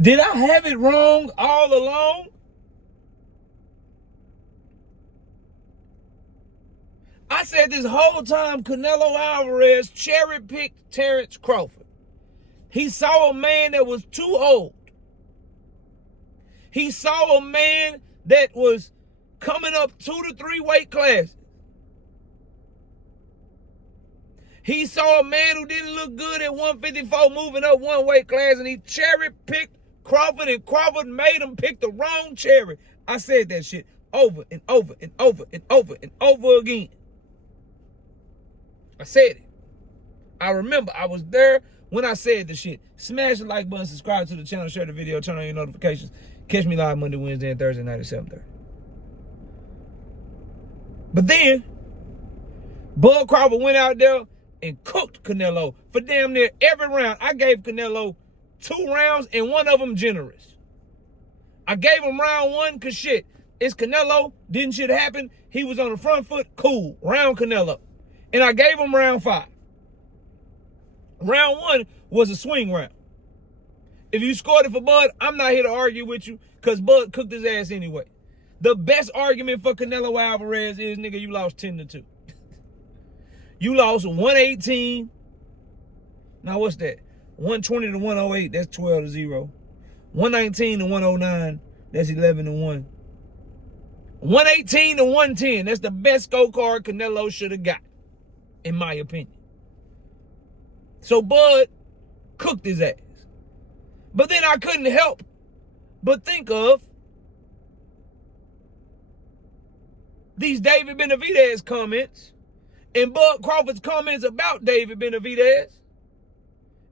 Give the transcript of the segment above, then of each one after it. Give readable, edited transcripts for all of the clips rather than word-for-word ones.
Did I have it wrong all along? I said this whole time Canelo Alvarez cherry-picked Terence Crawford. He saw a man that was too old. He saw a man that was coming up 2 to 3 weight classes. He saw a man who didn't look good at 154 moving up 1 weight class, and he cherry-picked Crawford, and Crawford made him pick the wrong cherry. I said that shit over and over and over and over and over again. I said it. I remember I was there when I said the shit. Smash the like button, subscribe to the channel, share the video, turn on your notifications. Catch me live Monday, Wednesday, and Thursday night at 7:30. But then, Bud Crawford went out there and cooked Canelo for damn near every round. I gave Canelo 2 rounds, and one of them generous. I gave him round 1 because shit, it's Canelo. Didn't shit happen. He was on the front foot. Cool. Round Canelo. And I gave him round 5. Round 1 was a swing round. If you scored it for Bud, I'm not here to argue with you because Bud cooked his ass anyway. The best argument for Canelo Alvarez is, nigga, you lost 10-2. You lost 118. Now what's that? 120 to 108, that's 12-0. 119 to 109, that's 11-1. 118 to 110, that's the best scorecard Canelo should have got, in my opinion. So Bud cooked his ass. But then I couldn't help but think of these David Benavidez comments and Bud Crawford's comments about David Benavidez.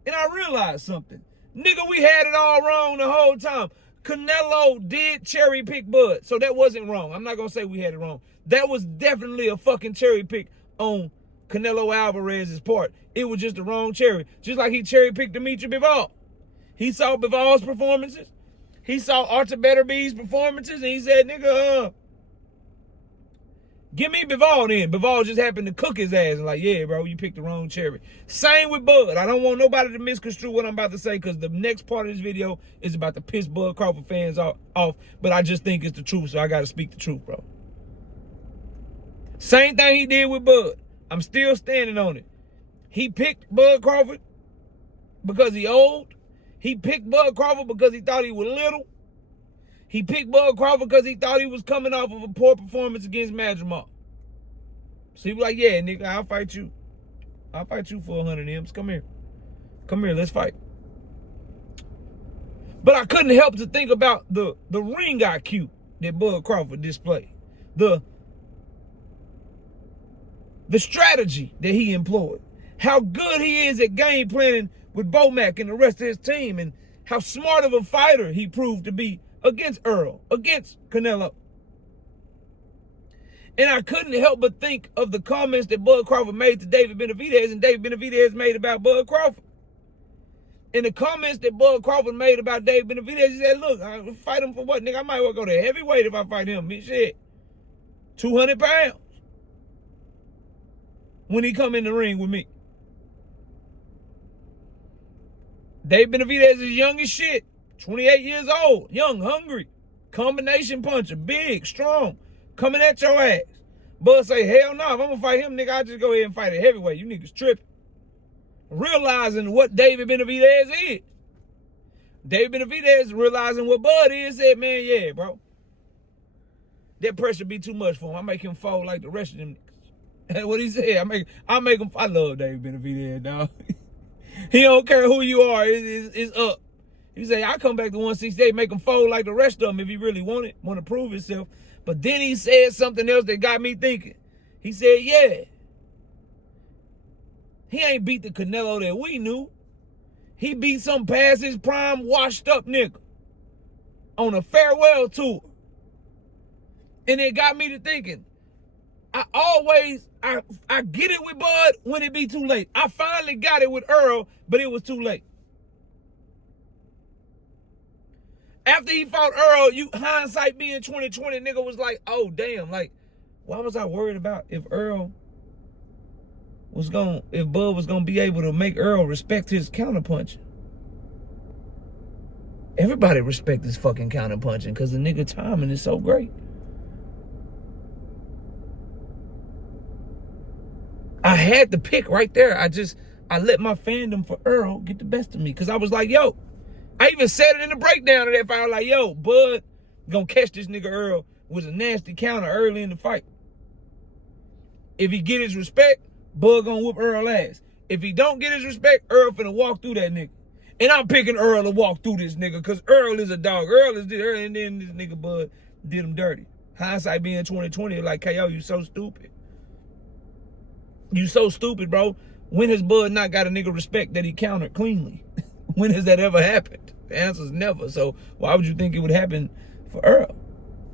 And I realized something. Nigga, we had it all wrong the whole time. Canelo did cherry pick Bud, so that wasn't wrong. I'm not going to say we had it wrong. That was definitely a fucking cherry pick on Canelo Alvarez's part. It was just the wrong cherry. Just like he cherry picked Dimitri Bivol. He saw Bivol's performances. He saw Artur Beterbiev's performances, and he said, nigga, give me Bivol then. Bivol just happened to cook his ass. And like, yeah, bro, you picked the wrong cherry. Same with Bud. I don't want nobody to misconstrue what I'm about to say because the next part of this video is about to piss Bud Crawford fans off. But I just think it's the truth, so I got to speak the truth, bro. Same thing he did with Bud. I'm still standing on it. He picked Bud Crawford because he old. He picked Bud Crawford because he thought he was little. He picked Bud Crawford because he thought he was coming off of a poor performance against Madrimal. So he was like, yeah, nigga, I'll fight you. I'll fight you for 100 M's. Come here. Come here, let's fight. But I couldn't help to think about the ring IQ that Bud Crawford displayed. The strategy that he employed. How good he is at game planning with Bomac and the rest of his team, and how smart of a fighter he proved to be against Earl, against Canelo. And I couldn't help but think of the comments that Bud Crawford made to David Benavidez and David Benavidez made about Bud Crawford. And the comments that Bud Crawford made about David Benavidez, he said, look, I fight him for what, nigga? I might well go to heavyweight if I fight him. Shit, 200 pounds when he come in the ring with me. David Benavidez is young as shit. 28 years old. Young, hungry. Combination puncher. Big, strong. Coming at your ass. Bud say, hell no. If I'm going to fight him, nigga, I'll just go ahead and fight at heavyweight. You niggas tripping. Realizing what David Benavidez is. David Benavidez realizing what Bud is, said, man, yeah, bro. That pressure be too much for him. I make him fall like the rest of them niggas. That's what he said. I make him. I love David Benavidez, dog. He don't care who you are. It's up. He say, I come back to 168, make him fold like the rest of them if he really want to prove himself. But then he said something else that got me thinking. He said, yeah, he ain't beat the Canelo that we knew. He beat some past his prime, washed up nigga on a farewell tour. And it got me to thinking, I get it with Bud when it be too late. I finally got it with Earl, but it was too late. After he fought Earl, hindsight being 2020, nigga was like, oh damn, like, why was I worried about if Bud was gonna be able to make Earl respect his counterpunching? Everybody respect this fucking counter punching because the nigga timing is so great. I had the pick right there. I let my fandom for Earl get the best of me because I was like, yo, I even said it in the breakdown of that fight. I was like, yo, Bud gonna catch this nigga Earl with a nasty counter early in the fight. If he get his respect, Bud gonna whoop Earl ass. If he don't get his respect, Earl finna walk through that nigga. And I'm picking Earl to walk through this nigga because Earl is a dog. Earl is this, and then this nigga Bud did him dirty. Hindsight being 2020, like, KO, you so stupid. You so stupid, bro. When has Bud not got a nigga respect that he countered cleanly? When has that ever happened? The answer's never. So why would you think it would happen for Earl?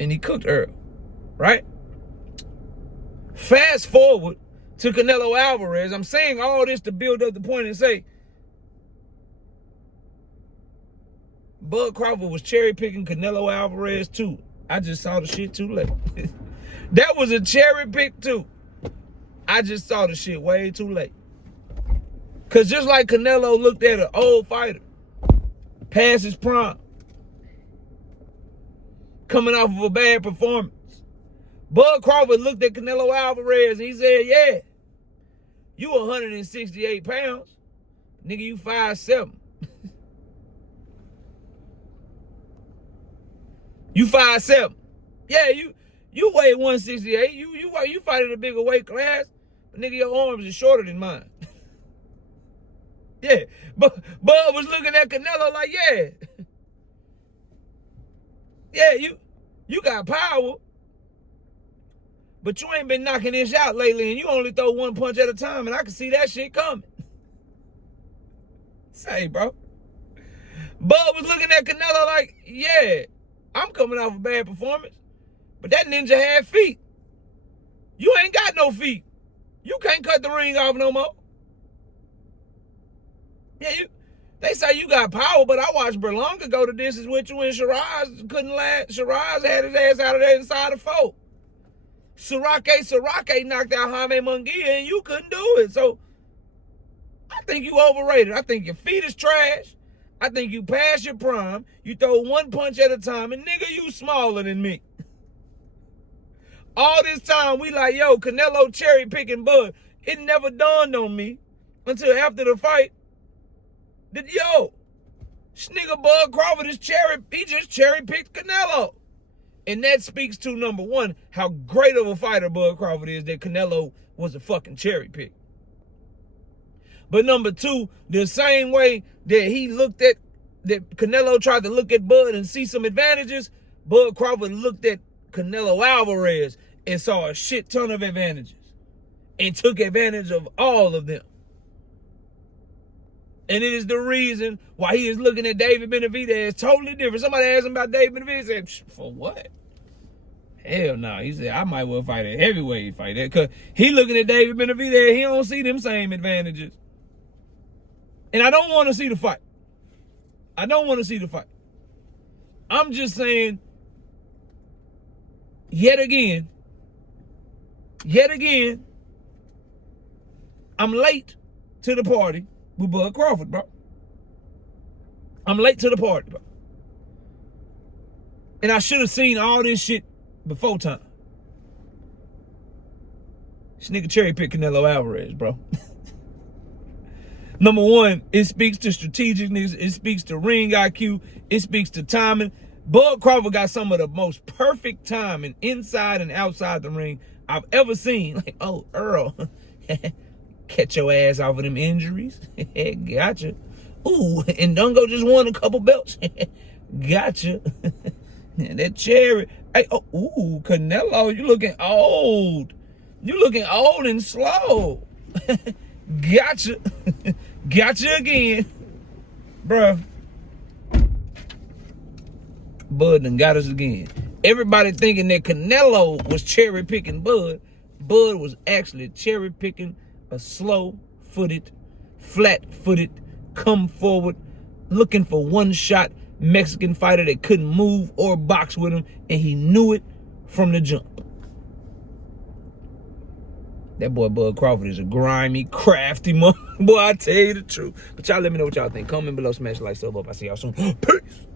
And he cooked Earl, right? Fast forward to Canelo Alvarez. I'm saying all this to build up the point and say, Bud Crawford was cherry picking Canelo Alvarez too. I just saw the shit too late. That was a cherry pick too. I just saw the shit way too late. Cause just like Canelo looked at an old fighter, past his prime, coming off of a bad performance, Bud Crawford looked at Canelo Alvarez and he said, yeah, you 168 pounds. Nigga, you 5'7". You 5'7". Yeah, you weigh 168. You fight in a bigger weight class. But nigga, your arms are shorter than mine. Yeah. But Bud was looking at Canelo like, yeah. Yeah, you got power. But you ain't been knocking this out lately, and you only throw one punch at a time, and I can see that shit coming. Say, bro. Bud was looking at Canelo like, yeah, I'm coming off a bad performance, but that ninja had feet. You ain't got no feet. You can't cut the ring off no more. Yeah, they say you got power, but I watched Berlanga go to distance with you and Shiraz couldn't last. Shiraz had his ass out of there inside the four. Sarake knocked out Jaime Munguia and you couldn't do it. So I think you overrated. I think your feet is trash. I think you past your prime. You throw one punch at a time, and nigga, you smaller than me. All this time, we like, yo, Canelo cherry picking Bud. It never dawned on me until after the fight that, yo, this nigga Bud Crawford is he just cherry picked Canelo. And that speaks to, number one, how great of a fighter Bud Crawford is, that Canelo was a fucking cherry pick. But number two, the same way that Canelo tried to look at Bud and see some advantages, Bud Crawford looked at Canelo Alvarez and saw a shit ton of advantages and took advantage of all of them. And it is the reason why he is looking at David Benavidez totally different. Somebody asked him about David Benavidez. He said, for what? Hell no. He said, I might well fight a heavyweight fight. Because he looking at David Benavidez, he don't see them same advantages. And I don't want to see the fight. I don't want to see the fight. I'm just saying, yet again, I'm late to the party with Bud Crawford, bro. I'm late to the party, bro. And I should have seen all this shit before time. This nigga cherry picked Canelo Alvarez, bro. Number one, it speaks to strategicness. It speaks to ring IQ. It speaks to timing. Bud Crawford got some of the most perfect timing inside and outside the ring I've ever seen. Like, oh, Earl, catch your ass off of them injuries. Gotcha. Ooh, and Dungo just won a couple belts. Gotcha. That cherry. Hey, oh, ooh, Canelo, you looking old. You looking old and slow. Gotcha. Gotcha again. Bruh. Bud done got us again. Everybody thinking that Canelo was cherry picking Bud. Bud was actually cherry picking a slow-footed, flat-footed, come forward, looking for one-shot Mexican fighter that couldn't move or box with him, and he knew it from the jump. That boy Bud Crawford is a grimy, crafty mother. Boy, I tell you the truth. But y'all let me know what y'all think. Comment below, smash the like, sub up. I see y'all soon. Peace.